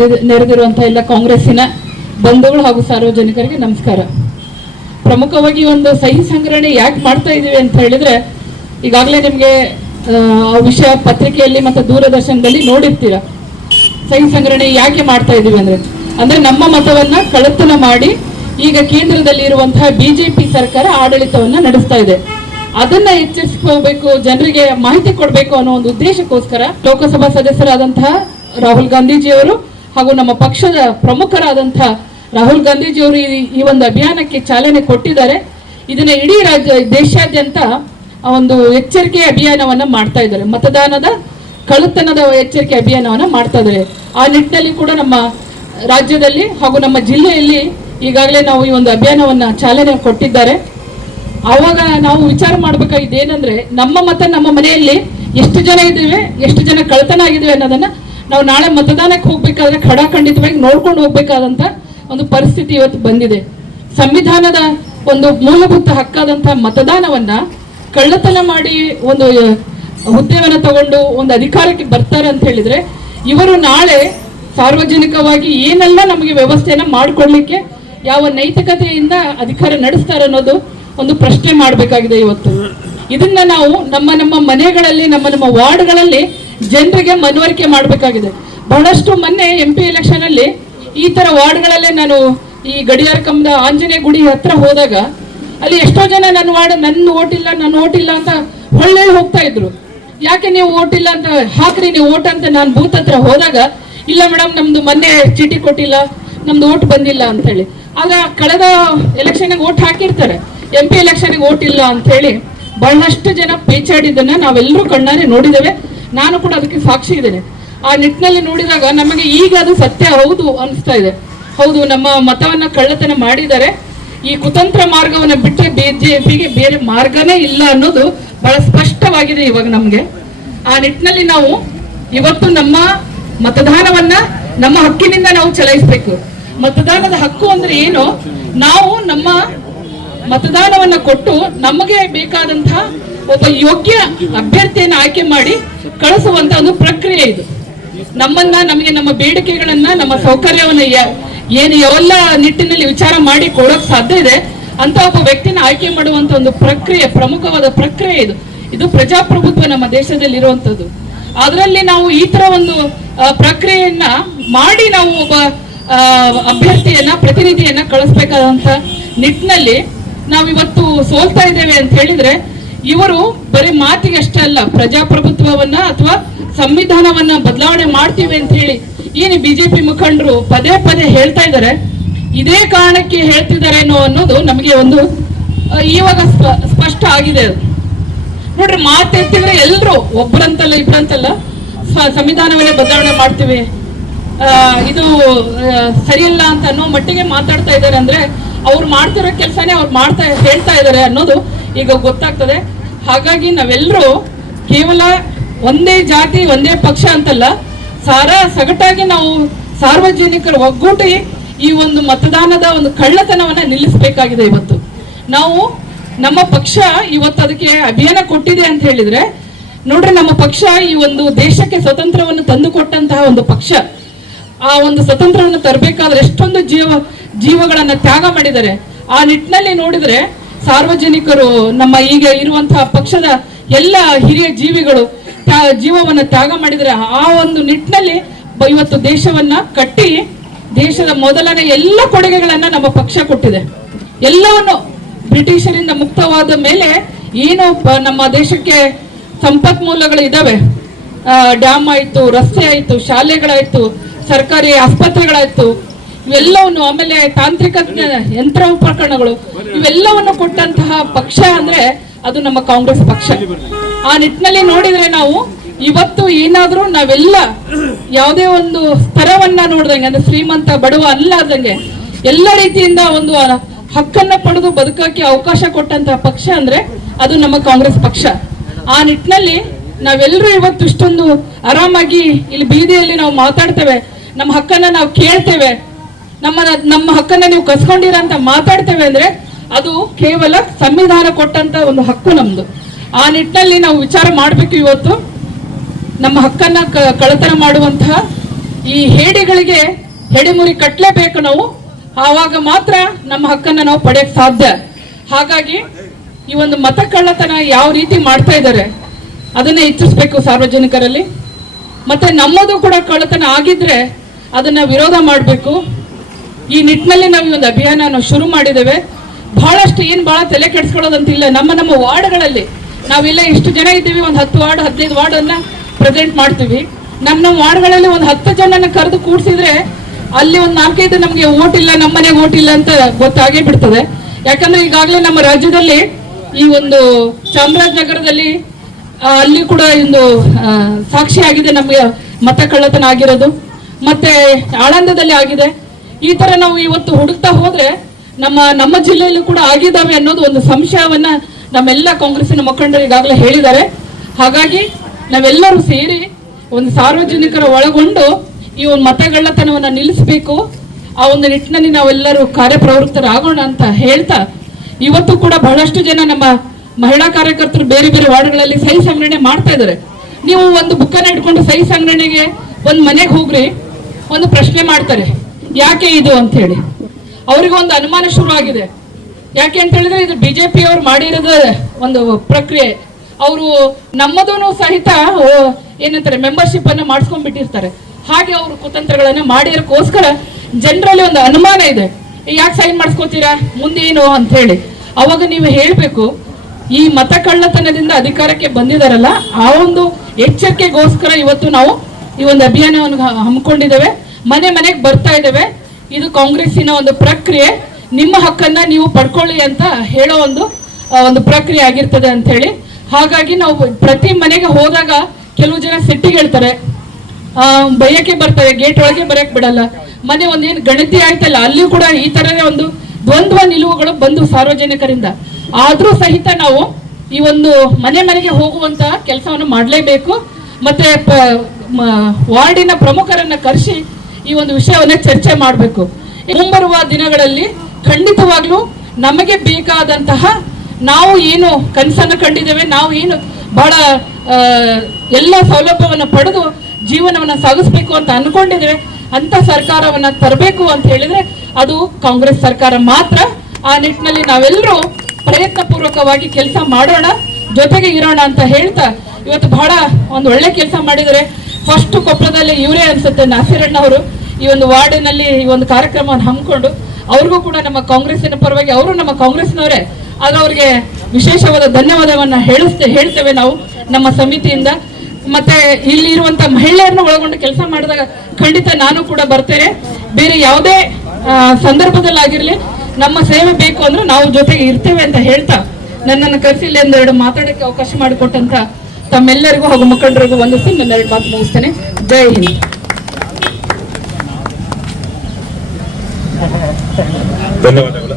ನೆರೆದಿರುವಂತಹ ಎಲ್ಲ ಕಾಂಗ್ರೆಸ್ಸಿನ ಬಂಧುಗಳು ಹಾಗೂ ಸಾರ್ವಜನಿಕರಿಗೆ ನಮಸ್ಕಾರ. ಪ್ರಮುಖವಾಗಿ ಒಂದು ಸಹಿ ಸಂಗ್ರಹಣೆ ಯಾಕೆ ಮಾಡ್ತಾ ಇದೀವಿ ಅಂತ ಹೇಳಿದ್ರೆ, ಈಗಾಗಲೇ ನಿಮಗೆ ವಿಷಯ ಪತ್ರಿಕೆಯಲ್ಲಿ ಮತ್ತು ದೂರದರ್ಶನದಲ್ಲಿ ನೋಡಿರ್ತೀರ. ಸಹಿ ಸಂಗ್ರಹಣೆ ಯಾಕೆ ಮಾಡ್ತಾ ಇದೀವಿ ಅಂದ್ರೆ ಅಂದ್ರೆ ನಮ್ಮ ಮತವನ್ನ ಕಳತನ ಮಾಡಿ ಈಗ ಕೇಂದ್ರದಲ್ಲಿ ಇರುವಂತಹ ಬಿಜೆಪಿ ಸರ್ಕಾರ ಆಡಳಿತವನ್ನ ನಡೆಸ್ತಾ ಇದೆ. ಅದನ್ನ ಎಚ್ಚರಿಸ್ಕೋಬೇಕು ಜನರಿಗೆ ಮಾಹಿತಿ ಕೊಡಬೇಕು ಅನ್ನೋ ಒಂದು ಉದ್ದೇಶಕ್ಕೋಸ್ಕರ ಲೋಕಸಭಾ ಸದಸ್ಯರಾದಂತಹ ರಾಹುಲ್ ಗಾಂಧೀಜಿಯವರು ಹಾಗೂ ನಮ್ಮ ಪಕ್ಷದ ಪ್ರಮುಖರಾದಂಥ ರಾಹುಲ್ ಗಾಂಧೀಜಿಯವರು ಈ ಈ ಒಂದು ಅಭಿಯಾನಕ್ಕೆ ಚಾಲನೆ ಕೊಟ್ಟಿದ್ದಾರೆ. ಇದನ್ನ ಇಡೀ ರಾಜ್ಯ, ದೇಶಾದ್ಯಂತ ಒಂದು ಎಚ್ಚರಿಕೆ ಅಭಿಯಾನವನ್ನ ಮಾಡ್ತಾ ಇದ್ದಾರೆ. ಮತದಾನದ ಕಳುತನದ ಎಚ್ಚರಿಕೆ ಅಭಿಯಾನವನ್ನ ಮಾಡ್ತಾ ಇದ್ದಾರೆ. ಆ ನಿಟ್ಟಿನಲ್ಲಿ ಕೂಡ ನಮ್ಮ ರಾಜ್ಯದಲ್ಲಿ ಹಾಗೂ ನಮ್ಮ ಜಿಲ್ಲೆಯಲ್ಲಿ ಈಗಾಗಲೇ ನಾವು ಈ ಒಂದು ಅಭಿಯಾನವನ್ನ ಚಾಲನೆ ಕೊಟ್ಟಿದ್ದಾರೆ. ಆವಾಗ ನಾವು ವಿಚಾರ ಮಾಡ್ಬೇಕಾಗಿದೆ ಏನಂದ್ರೆ, ನಮ್ಮ ಮತ ನಮ್ಮ ಮನೆಯಲ್ಲಿ ಎಷ್ಟು ಜನ ಇದ್ದೇವೆ, ಎಷ್ಟು ಜನ ಕಳತನ ಆಗಿದ್ದೇವೆ ಅನ್ನೋದನ್ನ ನಾವು ನಾಳೆ ಮತದಾನಕ್ಕೆ ಹೋಗ್ಬೇಕಾದ್ರೆ ಖಡಾಖಂಡಿತವಾಗಿ ನೋಡ್ಕೊಂಡು ಹೋಗ್ಬೇಕಾದಂತ ಒಂದು ಪರಿಸ್ಥಿತಿ ಇವತ್ತು ಬಂದಿದೆ. ಸಂವಿಧಾನದ ಒಂದು ಮೂಲಭೂತ ಹಕ್ಕಾದಂತಹ ಮತದಾನವನ್ನ ಕಳ್ಳತನ ಮಾಡಿ ಒಂದು ಹುದ್ದೆವನ್ನ ತಗೊಂಡು ಒಂದು ಅಧಿಕಾರಕ್ಕೆ ಬರ್ತಾರೆ ಅಂತ ಹೇಳಿದ್ರೆ, ಇವರು ನಾಳೆ ಸಾರ್ವಜನಿಕವಾಗಿ ಏನೆಲ್ಲ ನಮಗೆ ವ್ಯವಸ್ಥೆಯನ್ನ ಮಾಡಿಕೊಡ್ಲಿಕ್ಕೆ ಯಾವ ನೈತಿಕತೆಯಿಂದ ಅಧಿಕಾರ ನಡೆಸ್ತಾರೆ ಅನ್ನೋದು ಒಂದು ಪ್ರಶ್ನೆ ಮಾಡಬೇಕಾಗಿದೆ ಇವತ್ತು. ಇದನ್ನ ನಾವು ನಮ್ಮ ನಮ್ಮ ಮನೆಗಳಲ್ಲಿ, ನಮ್ಮ ನಮ್ಮ ವಾರ್ಡ್ಗಳಲ್ಲಿ ಜನರಿಗೆ ಮನವರಿಕೆ ಮಾಡಬೇಕಾಗಿದೆ. ಬಹಳಷ್ಟು ಮೊನ್ನೆ ಎಂ ಪಿ ಎಲೆಕ್ಷನ್ ಅಲ್ಲಿ ಈ ತರ ವಾರ್ಡ್ಗಳಲ್ಲೇ ನಾನು ಈ ಗಡಿಯಾರ ಕಂಬದ ಆಂಜನೇಯ ಗುಡಿ ಹತ್ರ ಹೋದಾಗ ಅಲ್ಲಿ ಎಷ್ಟೋ ಜನ ನನ್ನ ವಾರ್ಡ್ ನನ್ನ ಓಟಿಲ್ಲ ನನ್ನ ಓಟಿಲ್ಲ ಅಂತ ಹೊಳ್ಳೆಳ್ಳಿ ಹೋಗ್ತಾ ಇದ್ರು. ಯಾಕೆ ನೀವು ಓಟಿಲ್ಲ ಅಂತ ಹಾಕ್ರಿ, ನೀವು ಓಟ್ ಅಂತ ನಾನು ಬೂತ್ ಹತ್ರ ಹೋದಾಗ, ಇಲ್ಲ ಮೇಡಮ್ ನಮ್ದು ಮೊನ್ನೆ ಚೀಟಿ ಕೊಟ್ಟಿಲ್ಲ, ನಮ್ದು ಓಟ್ ಬಂದಿಲ್ಲ ಅಂತ ಹೇಳಿ ಆಗ ಕಳೆದ ಎಲೆಕ್ಷನ್ಗೆ ಓಟ್ ಹಾಕಿರ್ತಾರೆ. ಎಂ ಪಿ ಎಲೆಕ್ಷನ್ಗೆ ಓಟ್ ಇಲ್ಲ ಅಂತ ಹೇಳಿ ಬಹಳಷ್ಟು ಜನ ಪೇಚಾಡಿದ್ದನ್ನ ನಾವೆಲ್ಲರೂ ಕಣ್ಣಾರೆ ನೋಡಿದ್ದೇವೆ. ನಾನು ಕೂಡ ಅದಕ್ಕೆ ಸಾಕ್ಷಿ ಇದ್ದೇನೆ. ಆ ನಿಟ್ಟಿನಲ್ಲಿ ನೋಡಿದಾಗ ನಮಗೆ ಈಗ ಅದು ಸತ್ಯ ಹೌದು ಅನಿಸ್ತಾ ಇದೆ. ಹೌದು, ನಮ್ಮ ಮತವನ್ನ ಕಳ್ಳತನ ಮಾಡಿದ್ದಾರೆ ಈ ಕುತಂತ್ರ ಮಾರ್ಗವನ್ನು ಬಿಟ್ಟರೆ ಬಿಜೆಪಿಗೆ ಬೇರೆ ಮಾರ್ಗನೇ ಇಲ್ಲ ಅನ್ನೋದು ಬಹಳ ಸ್ಪಷ್ಟವಾಗಿದೆ ಇವಾಗ ನಮಗೆ. ಆ ನಿಟ್ಟಿನಲ್ಲಿ ನಾವು ಇವತ್ತು ನಮ್ಮ ಮತದಾನವನ್ನ ನಮ್ಮ ಹಕ್ಕಿನಿಂದ ನಾವು ಚಲಾಯಿಸಬೇಕು. ಮತದಾನದ ಹಕ್ಕು ಅಂದ್ರೆ ಏನು? ನಾವು ನಮ್ಮ ಮತದಾನವನ್ನ ಕೊಟ್ಟು ನಮಗೆ ಬೇಕಾದಂತಹ ಒಬ್ಬ ಯೋಗ್ಯ ಅಭ್ಯರ್ಥಿಯನ್ನು ಆಯ್ಕೆ ಮಾಡಿ ಕಳಿಸುವಂತ ಒಂದು ಪ್ರಕ್ರಿಯೆ ಇದು. ನಮ್ಮನ್ನ, ನಮಗೆ ನಮ್ಮ ಬೇಡಿಕೆಗಳನ್ನ, ನಮ್ಮ ಸೌಕರ್ಯವನ್ನ ಏನು ಯಾವೆಲ್ಲ ನಿಟ್ಟಿನಲ್ಲಿ ವಿಚಾರ ಮಾಡಿ ಕೊಡೋಕ್ ಸಾಧ್ಯ ಇದೆ, ಅಂತ ಒಬ್ಬ ವ್ಯಕ್ತಿನ ಆಯ್ಕೆ ಮಾಡುವಂತ ಒಂದು ಪ್ರಕ್ರಿಯೆ, ಪ್ರಮುಖವಾದ ಪ್ರಕ್ರಿಯೆ ಇದು. ಇದು ಪ್ರಜಾಪ್ರಭುತ್ವ ನಮ್ಮ ದೇಶದಲ್ಲಿ ಇರುವಂತದ್ದು ಅದರಲ್ಲಿ ನಾವು ಈ ತರ ಒಂದು ಪ್ರಕ್ರಿಯೆಯನ್ನ ಮಾಡಿ ನಾವು ಒಬ್ಬ ಅಭ್ಯರ್ಥಿಯನ್ನ, ಪ್ರತಿನಿಧಿಯನ್ನ ಕಳಿಸ್ಬೇಕಾದಂತ ನಿಟ್ಟಿನಲ್ಲಿ ನಾವಿವತ್ತು ಸೋಲ್ತಾ ಇದ್ದೇವೆ ಅಂತ ಹೇಳಿದ್ರೆ ಇವರು ಬರೀ ಮಾತಿಗೆ ಅಷ್ಟೇ ಅಲ್ಲ, ಪ್ರಜಾಪ್ರಭುತ್ವವನ್ನ ಅಥವಾ ಸಂವಿಧಾನವನ್ನ ಬದಲಾವಣೆ ಮಾಡ್ತೀವಿ ಅಂತ ಹೇಳಿ ಏನು ಬಿಜೆಪಿ ಮುಖಂಡರು ಪದೇ ಪದೇ ಹೇಳ್ತಾ ಇದ್ದಾರೆ, ಇದೇ ಕಾರಣಕ್ಕೆ ಹೇಳ್ತಿದ್ದಾರೇನೋ ಅನ್ನೋದು ನಮಗೆ ಒಂದು ಇವಾಗ ಸ್ಪ- ಸ್ಪಷ್ಟ ಆಗಿದೆ. ನೋಡ್ರಿ ಮಾತೆತ್ತಿದ್ರೆ ಎಲ್ರು, ಒಬ್ರಂತಲ್ಲ, ಇಬ್ರಂತಲ್ಲ ಸಂವಿಧಾನವನ್ನ ಬದಲಾವಣೆ ಮಾಡ್ತೀವಿ ಇದು ಸರಿಯಲ್ಲ ಅಂತ ಅನ್ನೋ ಮಟ್ಟಿಗೆ ಮಾತಾಡ್ತಾ ಇದ್ದಾರೆ ಅಂದ್ರೆ ಅವ್ರು ಮಾಡ್ತಿರೋ ಕೆಲಸನೇ ಅವ್ರು ಮಾಡ್ತಾ, ಹೇಳ್ತಾ ಇದ್ದಾರೆ ಅನ್ನೋದು ಈಗ ಗೊತ್ತಾಗ್ತದೆ ಹಾಗಾಗಿ ನಾವೆಲ್ಲರೂ ಕೇವಲ ಒಂದೇ ಜಾತಿ, ಒಂದೇ ಪಕ್ಷ ಅಂತಲ್ಲ, ಸಾರ ಸಗಟಾಗಿ ನಾವು ಸಾರ್ವಜನಿಕರು ಒಗ್ಗೂಟಿ ಈ ಒಂದು ಮತದಾನದ ಒಂದು ಕಳ್ಳತನವನ್ನ ನಿಲ್ಲಿಸಬೇಕಾಗಿದೆ ಇವತ್ತು. ನಾವು ನಮ್ಮ ಪಕ್ಷ ಇವತ್ತು ಅದಕ್ಕೆ ಅಭಿಯಾನ ಕೊಟ್ಟಿದೆ ಅಂತ ಹೇಳಿದ್ರೆ, ನೋಡ್ರಿ ನಮ್ಮ ಪಕ್ಷ ಈ ಒಂದು ದೇಶಕ್ಕೆ ಸ್ವತಂತ್ರವನ್ನು ತಂದುಕೊಟ್ಟಂತಹ ಒಂದು ಪಕ್ಷ. ಆ ಒಂದು ಸ್ವತಂತ್ರವನ್ನು ತರಬೇಕಾದ್ರೆ ಎಷ್ಟೊಂದು ಜೀವ, ಜೀವಗಳನ್ನು ತ್ಯಾಗ ಮಾಡಿದ್ದಾರೆ. ಆ ನಿಟ್ಟಿನಲ್ಲಿ ನೋಡಿದ್ರೆ ಸಾರ್ವಜನಿಕರು ನಮ್ಮ ಈಗ ಇರುವಂತಹ ಪಕ್ಷದ ಎಲ್ಲ ಹಿರಿಯ ಜೀವಿಗಳು ಜೀವವನ್ನು ತ್ಯಾಗ ಮಾಡಿದರೆ ಆ ಒಂದು ನಿಟ್ಟಿನಲ್ಲಿ ಇವತ್ತು ದೇಶವನ್ನ ಕಟ್ಟಿ ದೇಶದ ಮೊದಲನೇ ಎಲ್ಲ ಕೊಡುಗೆಗಳನ್ನ ನಮ್ಮ ಪಕ್ಷ ಕೊಟ್ಟಿದೆ. ಎಲ್ಲವನ್ನು ಬ್ರಿಟಿಷರಿಂದ ಮುಕ್ತವಾದ ಮೇಲೆ ಏನು ನಮ್ಮ ದೇಶಕ್ಕೆ ಸಂಪನ್ಮೂಲಗಳು ಇದ್ದಾವೆ. ಡ್ಯಾಮ್ ಆಯಿತು, ರಸ್ತೆ ಆಯಿತು, ಶಾಲೆಗಳಾಯಿತು, ಸರ್ಕಾರಿ ಆಸ್ಪತ್ರೆಗಳಾಯ್ತು ಇವೆಲ್ಲವನ್ನು ಆಮೇಲೆ ತಾಂತ್ರಿಕ ಯಂತ್ರ ಉಪಕರಣಗಳು, ಇವೆಲ್ಲವನ್ನು ಕೊಟ್ಟಂತಹ ಪಕ್ಷ ಅಂದ್ರೆ ಅದು ನಮ್ಮ ಕಾಂಗ್ರೆಸ್ ಪಕ್ಷ. ಆ ನಿಟ್ಟಿನಲ್ಲಿ ನೋಡಿದ್ರೆ ನಾವು ಇವತ್ತು ಏನಾದ್ರೂ ನಾವೆಲ್ಲ ಯಾವುದೇ ಒಂದು ಸ್ತರವನ್ನ ನೋಡ್ದಂಗೆ, ಅಂದ್ರೆ ಶ್ರೀಮಂತ ಬಡವ ಅಲ್ಲಾರ್ದಂಗೆ, ಎಲ್ಲ ರೀತಿಯಿಂದ ಒಂದು ಹಕ್ಕನ್ನ ಪಡೆದು ಬದುಕಕ್ಕೆ ಅವಕಾಶ ಕೊಟ್ಟಂತಹ ಪಕ್ಷ ಅಂದ್ರೆ ಅದು ನಮ್ಮ ಕಾಂಗ್ರೆಸ್ ಪಕ್ಷ. ಆ ನಿಟ್ಟಿನಲ್ಲಿ ನಾವೆಲ್ಲರೂ ಇವತ್ತು ಇಷ್ಟೊಂದು ಆರಾಮಾಗಿ ಇಲ್ಲಿ ಬೀದಿಯಲ್ಲಿ ನಾವು ಮಾತಾಡ್ತೇವೆ, ನಮ್ಮ ಹಕ್ಕನ್ನ ನಾವು ಕೇಳ್ತೇವೆ. ನಮ್ಮ ನಮ್ಮ ಹಕ್ಕನ್ನ ನೀವು ಕಸ್ಕೊಂಡಿರ ಅಂತ ಮಾತಾಡ್ತೇವೆ ಅಂದ್ರೆ ಅದು ಕೇವಲ ಸಂವಿಧಾನ ಕೊಟ್ಟಂತ ಒಂದು ಹಕ್ಕು ನಮ್ದು. ಆ ನಿಟ್ಟಿನಲ್ಲಿ ನಾವು ವಿಚಾರ ಮಾಡಬೇಕು ಇವತ್ತು. ನಮ್ಮ ಹಕ್ಕನ್ನ ಕಳತನ ಮಾಡುವಂತಹ ಈ ಹೇಡಿಗಳಿಗೆ ಹೆಡೆಮುರಿ ಕಟ್ಟಲೇಬೇಕು ನಾವು. ಆವಾಗ ಮಾತ್ರ ನಮ್ಮ ಹಕ್ಕನ್ನ ನಾವು ಪಡೆಯಕ್ ಸಾಧ್ಯ. ಹಾಗಾಗಿ ಈ ಒಂದು ಮತ ಕಳ್ಳತನ ಯಾವ ರೀತಿ ಮಾಡ್ತಾ ಇದ್ದಾರೆ, ಅದನ್ನ ಹೆಚ್ಚಿಸ್ಬೇಕು ಸಾರ್ವಜನಿಕರಲ್ಲಿ. ಮತ್ತೆ ನಮ್ಮದು ಕೂಡ ಕಳ್ಳತನ ಆಗಿದ್ರೆ ಅದನ್ನ ವಿರೋಧ ಮಾಡಬೇಕು. ಈ ನಿಟ್ಟಿನಲ್ಲಿ ನಾವು ಈ ಒಂದು ಅಭಿಯಾನ ಶುರು ಮಾಡಿದ್ದೇವೆ. ಬಹಳಷ್ಟು ಏನು ಬಹಳ ತಲೆ ಕೆಡಿಸ್ಕೊಳ್ಳೋದಂತಿಲ್ಲ. ನಮ್ಮ ನಮ್ಮ ವಾರ್ಡ್ಗಳಲ್ಲಿ ನಾವೆಲ್ಲ ಇಷ್ಟು ಜನ ಇದ್ದೀವಿ. ಒಂದು ಹತ್ತು ವಾರ್ಡ್, ಹದಿನೈದು ವಾರ್ಡ್ ಅನ್ನ ಪ್ರೆಸೆಂಟ್ ಮಾಡ್ತೀವಿ. ನಮ್ಮ ನಮ್ಮ ವಾರ್ಡ್ಗಳಲ್ಲಿ ಒಂದು ಹತ್ತು ಜನನ ಕರೆದು ಕೂಡಿಸಿದ್ರೆ ಅಲ್ಲಿ ಒಂದು ನಾಲ್ಕೈದು ನಮಗೆ ಓಟ್ ಇಲ್ಲ, ನಮ್ಮ ಮನೆಗೆ ಓಟ್ ಇಲ್ಲ ಅಂತ ಗೊತ್ತಾಗೇ ಬಿಡ್ತದೆ. ಯಾಕಂದ್ರೆ ಈಗಾಗಲೇ ನಮ್ಮ ರಾಜ್ಯದಲ್ಲಿ ಈ ಒಂದು ಚಾಮರಾಜನಗರದಲ್ಲಿ ಅಲ್ಲಿ ಕೂಡ ಒಂದು ಸಾಕ್ಷಿ ಆಗಿದೆ ನಮಗೆ ಮತ ಕಳ್ಳತನ ಆಗಿರೋದು. ಮತ್ತೆ ಆಳಂದದಲ್ಲಿ ಆಗಿದೆ. ಈ ತರ ನಾವು ಇವತ್ತು ಹುಡುಕ್ತಾ ಹೋದ್ರೆ ನಮ್ಮ ನಮ್ಮ ಜಿಲ್ಲೆಯಲ್ಲೂ ಕೂಡ ಆಗಿದ್ದಾವೆ ಅನ್ನೋದು ಒಂದು ಸಂಶಯವನ್ನ ನಮ್ಮೆಲ್ಲ ಕಾಂಗ್ರೆಸ್ಸಿನ ಮುಖಂಡರು ಈಗಾಗಲೇ ಹೇಳಿದ್ದಾರೆ. ಹಾಗಾಗಿ ನಾವೆಲ್ಲರೂ ಸೇರಿ ಒಂದು ಸಾರ್ವಜನಿಕರ ಒಳಗೊಂಡು ಈ ಒಂದು ಮತಗಳ್ಳತನವನ್ನು ನಿಲ್ಲಿಸಬೇಕು. ಆ ಒಂದು ನಿಟ್ಟಿನಲ್ಲಿ ನಾವೆಲ್ಲರೂ ಕಾರ್ಯಪ್ರವೃತ್ತರಾಗೋಣ ಅಂತ ಹೇಳ್ತಾ ಇವತ್ತು ಕೂಡ ಬಹಳಷ್ಟು ಜನ ನಮ್ಮ ಮಹಿಳಾ ಕಾರ್ಯಕರ್ತರು ಬೇರೆ ಬೇರೆ ವಾರ್ಡ್ಗಳಲ್ಲಿ ಸಹಿ ಸಂಗ್ರಹಣೆ ಮಾಡ್ತಾ ಇದ್ದಾರೆ. ನೀವು ಒಂದು ಬುಕ್ಕನ್ನು ಇಟ್ಕೊಂಡು ಸಹಿ ಸಂಗ್ರಹಣೆಗೆ ಒಂದು ಮನೆಗೆ ಹೋಗ್ರಿ, ಒಂದು ಪ್ರಶ್ನೆ ಮಾಡ್ತಾರೆ. ಯಾಕೆ ಇದು ಅಂತ ಹೇಳಿ. ಅವ್ರಿಗೆ ಒಂದು ಅನುಮಾನ ಶುರುವಾಗಿದೆ. ಯಾಕೆ ಅಂತ ಹೇಳಿದ್ರೆ ಇದು ಬಿಜೆಪಿ ಅವ್ರು ಮಾಡಿರೋದ ಒಂದು ಪ್ರಕ್ರಿಯೆ. ಅವರು ನಮ್ಮದೂ ಸಹಿತ ಏನಂತಾರೆ ಮೆಂಬರ್ಶಿಪ್ ಅನ್ನ ಮಾಡಿಸ್ಕೊಂಡ್ಬಿಟ್ಟಿರ್ತಾರೆ. ಹಾಗೆ ಅವರು ಕುತಂತ್ರಗಳನ್ನ ಮಾಡಿರೋಕ್ಕೋಸ್ಕರ ಜನರಲ್ಲಿ ಒಂದು ಅನುಮಾನ ಇದೆ. ಯಾಕೆ ಸೈನ್ ಮಾಡಿಸ್ಕೋತೀರಾ? ಮುಂದೆ ಏನು ಅಂತ ಹೇಳಿ. ಅವಾಗ ನೀವು ಹೇಳಬೇಕು, ಈ ಮತ ಕಳ್ಳತನದಿಂದ ಅಧಿಕಾರಕ್ಕೆ ಬಂದಿದಾರಲ್ಲ, ಆ ಒಂದು ಎಚ್ಚರಿಕೆಗೋಸ್ಕರ ಇವತ್ತು ನಾವು ಈ ಒಂದು ಅಭಿಯಾನವನ್ನು ಹಮ್ಮಿಕೊಂಡಿದ್ದೇವೆ. ಮನೆ ಮನೆಗೆ ಬರ್ತಾ ಇದ್ದೇವೆ. ಇದು ಕಾಂಗ್ರೆಸ್ಸಿನ ಒಂದು ಪ್ರಕ್ರಿಯೆ. ನಿಮ್ಮ ಹಕ್ಕನ್ನ ನೀವು ಪಡ್ಕೊಳ್ಳಿ ಅಂತ ಹೇಳೋ ಒಂದು ಒಂದು ಪ್ರಕ್ರಿಯೆ ಆಗಿರ್ತದೆ ಅಂತ ಹೇಳಿ. ಹಾಗಾಗಿ ನಾವು ಪ್ರತಿ ಮನೆಗೆ ಹೋದಾಗ ಕೆಲವು ಜನ ಸಿಟ್ಟಿಗೆ ಹೇಳ್ತಾರೆ. ಆ, ಬೈಯಕ್ಕೆ ಬರ್ತಾರೆ ಗೇಟ್ ಒಳಗೆ ಬರಕ್ ಬಿಡಲ್ಲ. ಮನೆ ಒಂದೇನು ಗಣತಿ ಆಯ್ತಲ್ಲ ಅಲ್ಲಿಯೂ ಕೂಡ ಈ ತರನೇ ಒಂದು ದ್ವಂದ್ವ ನಿಲುವುಗಳು ಬಂದು ಸಾರ್ವಜನಿಕರಿಂದ. ಆದ್ರೂ ಸಹಿತ ನಾವು ಈ ಒಂದು ಮನೆ ಮನೆಗೆ ಹೋಗುವಂತ ಕೆಲಸವನ್ನು ಮಾಡಲೇಬೇಕು. ಮತ್ತೆ ವಾರ್ಡಿನ ಪ್ರಮುಖರನ್ನ ಕರೆಸಿ ಈ ಒಂದು ವಿಷಯವನ್ನ ಚರ್ಚೆ ಮಾಡಬೇಕು. ಮುಂಬರುವ ದಿನಗಳಲ್ಲಿ ಖಂಡಿತವಾಗ್ಲೂ ನಮಗೆ ಬೇಕಾದಂತಹ ನಾವು ಏನು ಕನಸನ್ನು ಕಂಡಿದ್ದೇವೆ, ನಾವು ಏನು ಬಹಳ ಎಲ್ಲ ಸೌಲಭ್ಯವನ್ನು ಪಡೆದು ಜೀವನವನ್ನು ಸಾಗಿಸ್ಬೇಕು ಅಂತ ಅನ್ಕೊಂಡಿದ್ದೇವೆ. ಅಂತ ಸರ್ಕಾರವನ್ನ ತರಬೇಕು ಅಂತ ಹೇಳಿದ್ರೆ ಅದು ಕಾಂಗ್ರೆಸ್ ಸರ್ಕಾರ ಮಾತ್ರ. ಆ ನಿಟ್ಟಿನಲ್ಲಿ ನಾವೆಲ್ಲರೂ ಪ್ರಯತ್ನ ಪೂರ್ವಕವಾಗಿ ಕೆಲಸ ಮಾಡೋಣ, ಜೊತೆಗೆ ಇರೋಣ ಅಂತ ಹೇಳ್ತಾ ಇವತ್ತು ಬಹಳ ಒಂದು ಒಳ್ಳೆ ಕೆಲಸ ಮಾಡಿದರೆ ಫಸ್ಟ್ ಕೊಪ್ಪಳದಲ್ಲಿ ಇವರೇ ಅನ್ಸುತ್ತೆ ನಾಸಿರಣ್ಣ ಅವರು ಈ ಒಂದು ವಾರ್ಡಿನಲ್ಲಿ ಈ ಒಂದು ಕಾರ್ಯಕ್ರಮವನ್ನು ಹಮ್ಮಿಕೊಂಡು ಅವ್ರಿಗೂ ಕೂಡ ನಮ್ಮ ಕಾಂಗ್ರೆಸ್ಸಿನ ಪರವಾಗಿ ಅವರು ನಮ್ಮ ಕಾಂಗ್ರೆಸ್ನವರೇ. ಆದ್ರೆ ಅವ್ರಿಗೆ ವಿಶೇಷವಾದ ಧನ್ಯವಾದವನ್ನು ಹೇಳಿಸ್ತೇ, ಹೇಳ್ತೇವೆ ನಾವು ನಮ್ಮ ಸಮಿತಿಯಿಂದ. ಮತ್ತೆ ಇಲ್ಲಿ ಇರುವಂತ ಮಹಿಳೆಯರನ್ನು ಒಳಗೊಂಡು ಕೆಲಸ ಮಾಡಿದಾಗ ಖಂಡಿತ ನಾನು ಕೂಡ ಬರ್ತೇನೆ. ಬೇರೆ ಯಾವುದೇ ಸಂದರ್ಭದಲ್ಲಾಗಿರ್ಲಿ ನಮ್ಮ ಸೇವೆ ಬೇಕು ಅಂದ್ರೆ ನಾವು ಜೊತೆಗೆ ಇರ್ತೇವೆ ಅಂತ ಹೇಳ್ತಾ ನನ್ನನ್ನು ಕರೆಸಿ ಇಲ್ಲಿ ಒಂದೆರಡು ಮಾತಾಡಕ್ಕೆ ಅವಕಾಶ ಮಾಡಿಕೊಟ್ಟಂತ ತಮ್ಮೆಲ್ಲರಿಗೂ ಹಾಗೂ ಮುಖಂಡರಿಗೂ ವಂದಿಸಿ ನನ್ನ ಎರಡು ಮಾತು ಮುಗಿಸ್ತೇನೆ. ಜೈ ಹಿಂದ್. ಧನ್ಯವಾದಗಳು.